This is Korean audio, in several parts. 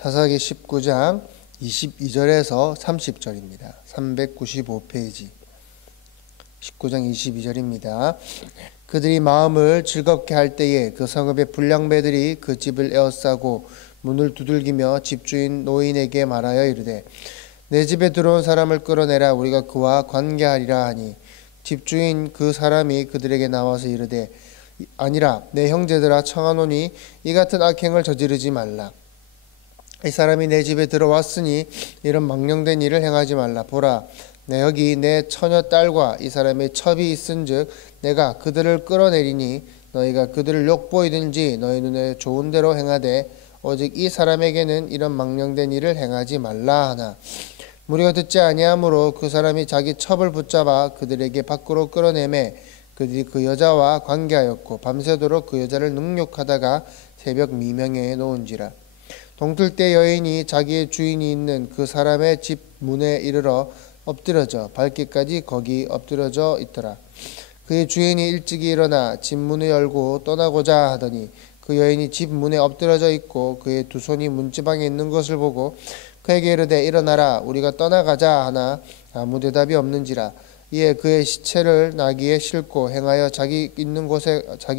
사사기 19장 22절에서 30절입니다. 395페이지 19장 22절입니다. 그들이 마음을 즐겁게 할 때에 그 성읍의 불량배들이 그 집을 에워싸고 문을 두들기며 집주인 노인에게 말하여 이르되 내 집에 들어온 사람을 끌어내라 우리가 그와 관계하리라 하니 집주인 그 사람이 그들에게 나와서 이르되 아니라 내 형제들아 청하노니 이 같은 악행을 저지르지 말라. 이 사람이 내 집에 들어왔으니 이런 망령된 일을 행하지 말라. 보라 내 여기 내 처녀 딸과 이 사람의 첩이 있은즉 내가 그들을 끌어내리니 너희가 그들을 욕보이든지 너희 눈에 좋은 대로 행하되 오직 이 사람에게는 이런 망령된 일을 행하지 말라 하나 무리가 듣지 아니하므로 그 사람이 자기 첩을 붙잡아 그들에게 밖으로 끌어내매 그들이 그 여자와 관계하였고 밤새도록 그 여자를 능욕하다가 새벽 미명에 놓은지라. 동틀 때 여인이 자기의 주인이 있는 그 사람의 집 문에 이르러 엎드려져 발길까지 거기 엎드려져 있더라. 그의 주인이 일찍이 일어나 집 문을 열고 떠나고자 하더니 그 여인이 집 문에 엎드려져 있고 그의 두 손이 문지방에 있는 것을 보고 그에게 이르되 일어나라 우리가 떠나가자 하나 아무 대답이 없는지라. 이에 그의 시체를 나귀에 싣고 행하여 자기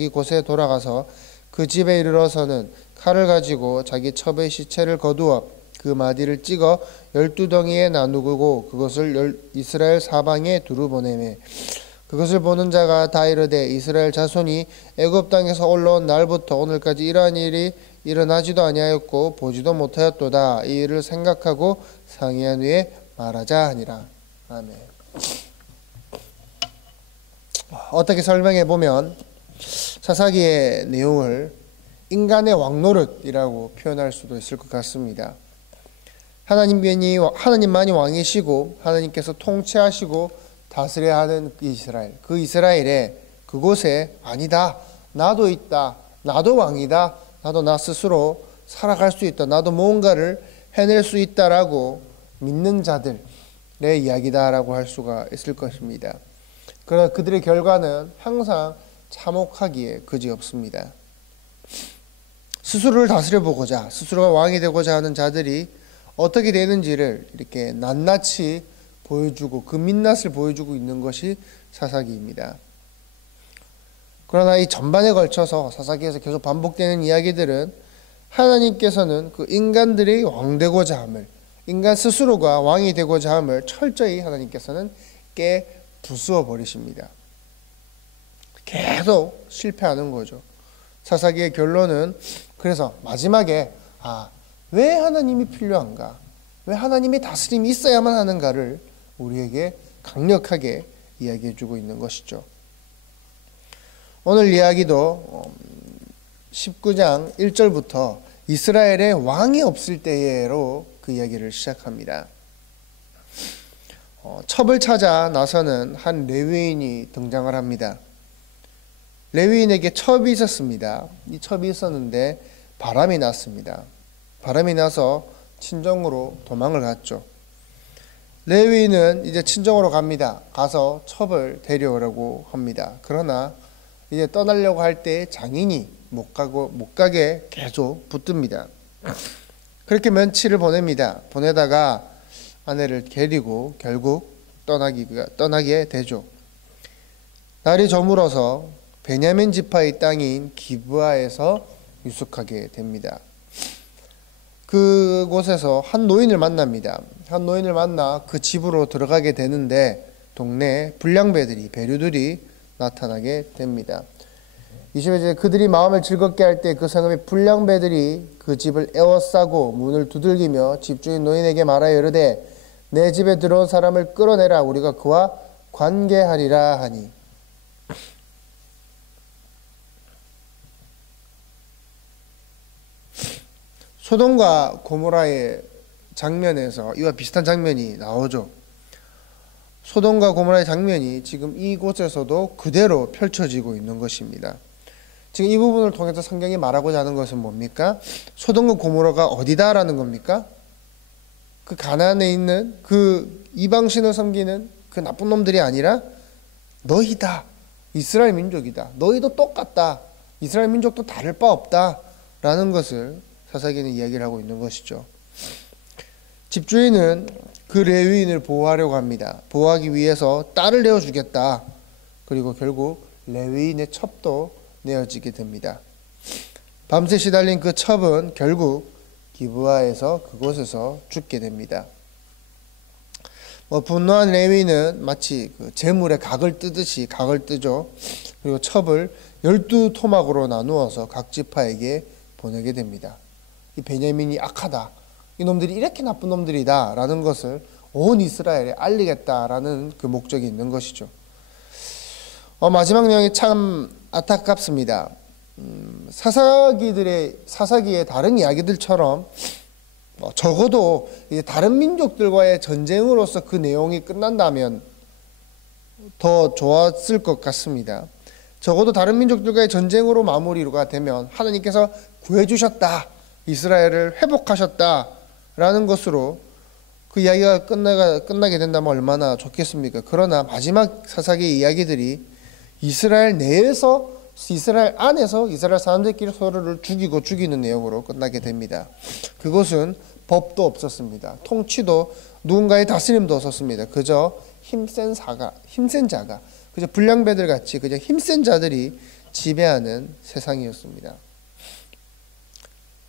곳에 돌아가서 그 집에 이르러서는 칼을 가지고 자기 첩의 시체를 거두어 그 마디를 찍어 12덩이에 나누고 그것을 이스라엘 사방에 두루 보내매 그것을 보는 자가 다 이르되 이스라엘 자손이 애굽 땅에서 올라온 날부터 오늘까지 이러한 일이 일어나지도 아니하였고 보지도 못하였도다. 이 일을 생각하고 상의한 후에 말하자 하니라. 아멘. 어떻게 설명해 보면 사사기의 내용을 인간의 왕노릇이라고 표현할 수도 있을 것 같습니다. 하나님만이 왕이시고 하나님께서 통치하시고 다스려야 하는 이스라엘, 그 이스라엘에 그곳에 아니다, 나도 있다, 나도 왕이다, 나도 나 스스로 살아갈 수 있다, 나도 무언가를 해낼 수 있다라고 믿는 자들의 이야기다라고 할 수가 있을 것입니다. 그러나 그들의 결과는 항상 참혹하기에 그지없습니다. 스스로를 다스려 보고자, 스스로가 왕이 되고자 하는 자들이 어떻게 되는지를 이렇게 낱낱이 보여주고 그 민낯을 보여주고 있는 것이 사사기입니다. 그러나 이 전반에 걸쳐서 사사기에서 계속 반복되는 이야기들은 하나님께서는 그 인간들이 왕되고자 함을, 인간 스스로가 왕이 되고자 함을 철저히 하나님께서는 부수어 버리십니다. 계속 실패하는 거죠. 사사기의 결론은 그래서 마지막에 왜 하나님이 필요한가? 왜 하나님의 다스림이 있어야만 하는가를 우리에게 강력하게 이야기해주고 있는 것이죠. 오늘 이야기도 19장 1절부터 이스라엘에 왕이 없을 때로 그 이야기를 시작합니다. 첩을 찾아 나서는 한 레위인이 등장을 합니다. 레위인에게 첩이 있었습니다. 이 첩이 있었는데 바람이 났습니다. 바람이 나서 친정으로 도망을 갔죠. 레위인은 이제 친정으로 갑니다. 가서 첩을 데려오라고 합니다. 그러나 이제 떠나려고 할 때 장인이 못 가게 계속 붙듭니다. 그렇게 며칠을 보냅니다. 보내다가 아내를 데리고 결국 떠나게 되죠. 날이 저물어서 베냐민 지파의 땅인 기브아에서 유숙하게 됩니다. 그곳에서 한 노인을 만납니다. 한 노인을 만나 그 집으로 들어가게 되는데 동네에 불량배들이, 배류들이 나타나게 됩니다. 20절 그들이 마음을 즐겁게 할 때 그 성읍의 불량배들이 그 집을 에워싸고 문을 두들기며 집주인 노인에게 말하여 이르되 내 집에 들어온 사람을 끌어내라 우리가 그와 관계하리라 하니. 소돔과 고모라의 장면에서 이와 비슷한 장면이 나오죠. 소돔과 고모라의 장면이 지금 이곳에서도 그대로 펼쳐지고 있는 것입니다. 지금 이 부분을 통해서 성경이 말하고자 하는 것은 뭡니까? 소돔과 고모라가 어디다라는 겁니까? 그 가나안에 있는 그 이방신을 섬기는 그 나쁜 놈들이 아니라 너희다. 이스라엘 민족이다. 너희도 똑같다. 이스라엘 민족도 다를 바 없다. 라는 것을 사사기는 이야기를 하고 있는 것이죠. 집주인은 그 레위인을 보호하려고 합니다. 보호하기 위해서 딸을 내어주겠다. 그리고 결국 레위인의 첩도 내어지게 됩니다. 밤새 시달린 그 첩은 결국 기브아에서 그곳에서 죽게 됩니다. 분노한 레위인은 마치 그 재물의 각을 뜨듯이 각을 뜨죠. 그리고 첩을 12토막으로 나누어서 각 지파에게 보내게 됩니다. 이 베냐민이 악하다, 이놈들이 이렇게 나쁜 놈들이다 라는 것을 온 이스라엘에 알리겠다라는 그 목적이 있는 것이죠. 마지막 내용이 참 안타깝습니다. 사사기의 다른 이야기들처럼 적어도 이제 다른 민족들과의 전쟁으로서 그 내용이 끝난다면 더 좋았을 것 같습니다. 적어도 다른 민족들과의 전쟁으로 마무리가 되면 하나님께서 구해주셨다, 이스라엘을 회복하셨다 라는 것으로 그 이야기가 끝나게 된다면 얼마나 좋겠습니까? 그러나 마지막 사사기의 이야기들이 이스라엘 내에서, 이스라엘 안에서 이스라엘 사람들끼리 서로를 죽이고 죽이는 내용으로 끝나게 됩니다. 그것은 법도 없었습니다. 통치도, 누군가의 다스림도 없었습니다. 그저 힘센 자가, 그저 불량배들 같이 그저 힘센 자들이 지배하는 세상이었습니다.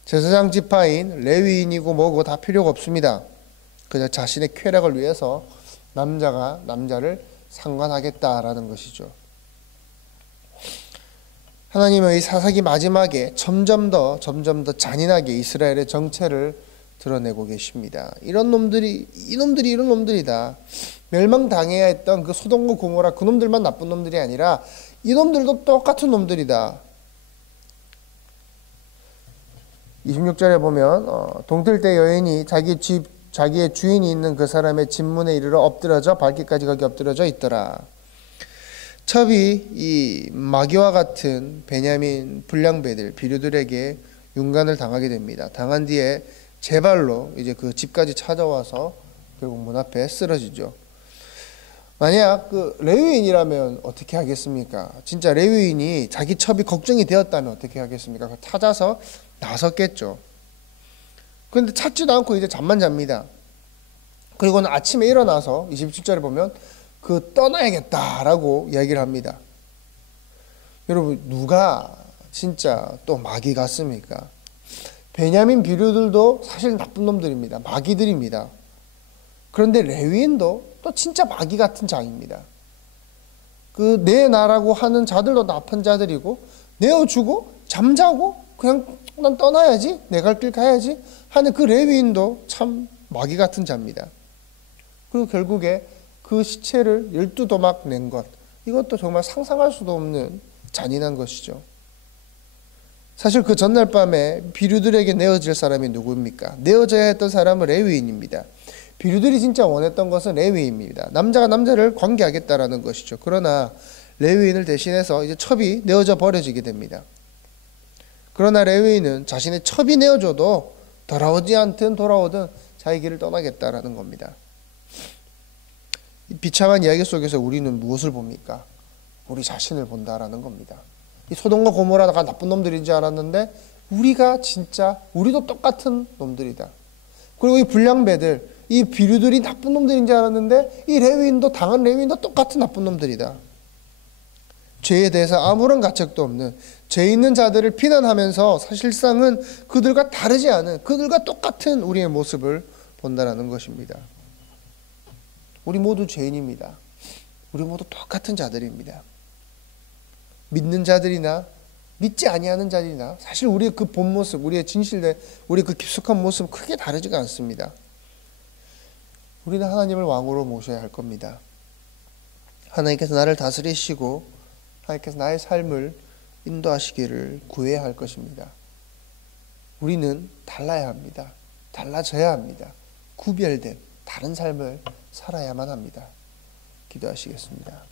제사장 지파인 레위인이고 뭐고 다 필요가 없습니다. 그저 자신의 쾌락을 위해서 남자가 남자를 상관하겠다라는 것이죠. 하나님의 이 사사기 마지막에 점점 더 잔인하게 이스라엘의 정체를 드러내고 계십니다. 이런 놈들이 이런 놈들이다. 멸망당해야 했던 그 소돔과 고모라 그 놈들만 나쁜 놈들이 아니라 이 놈들도 똑같은 놈들이다. 26절에 보면 동틀 때 여인이 자기의 주인이 있는 그 사람의 집문에 이르러 엎드려져 발길까지 거기 엎드려져 있더라. 첩이 이 마귀와 같은 베냐민 불량배들 비류들에게 윤관을 당하게 됩니다. 당한 뒤에 제 발로 이제 그 집까지 찾아와서 결국 문 앞에 쓰러지죠. 만약 그 레위인이라면 어떻게 하겠습니까? 진짜 레위인이 자기 첩이 걱정이 되었다면 어떻게 하겠습니까? 찾아서 나섰겠죠. 그런데 찾지도 않고 이제 잠만 잡니다. 그리고는 아침에 일어나서 27절에 보면 그 떠나야겠다라고 이야기를 합니다. 여러분, 누가 진짜 또 마귀 같습니까? 베냐민 비류들도 사실 나쁜 놈들입니다. 마귀들입니다. 그런데 레위인도 또 진짜 마귀 같은 자입니다. 그 내 나라고 하는 자들도 나쁜 자들이고, 내어주고 잠자고 그냥 난 떠나야지, 내 갈 길 가야지 하는 그 레위인도 참 마귀 같은 자입니다. 그리고 결국에 그 시체를 12도막 낸 것, 이것도 정말 상상할 수도 없는 잔인한 것이죠. 사실 그 전날 밤에 비류들에게 내어질 사람이 누구입니까? 내어져야 했던 사람은 레위인입니다. 비류들이 진짜 원했던 것은 레위인입니다. 남자가 남자를 관계하겠다라는 것이죠. 그러나 레위인을 대신해서 이제 첩이 내어져 버려지게 됩니다. 그러나 레위인은 자신의 첩이 내어져도 돌아오지 않든 돌아오든 자기 길을 떠나겠다라는 겁니다. 이 비참한 이야기 속에서 우리는 무엇을 봅니까? 우리 자신을 본다라는 겁니다. 이 소돔과 고모라가 나쁜 놈들인 줄 알았는데 우리도 똑같은 놈들이다. 그리고 이 불량배들, 이 비류들이 나쁜 놈들인 줄 알았는데 이 당한 레위인도 똑같은 나쁜 놈들이다. 죄에 대해서 아무런 가책도 없는 죄 있는 자들을 비난하면서 사실상은 그들과 다르지 않은, 그들과 똑같은 우리의 모습을 본다라는 것입니다. 우리 모두 죄인입니다. 우리 모두 똑같은 자들입니다. 믿는 자들이나 믿지 아니하는 자들이나 사실 우리의 그 본 모습, 우리의 진실된, 우리의 그 깊숙한 모습은 크게 다르지가 않습니다. 우리는 하나님을 왕으로 모셔야 할 겁니다. 하나님께서 나를 다스리시고 하나님께서 나의 삶을 인도하시기를 구해야 할 것입니다. 우리는 달라야 합니다. 달라져야 합니다. 구별된 다른 삶을 살아야만 합니다. 기도하시겠습니다.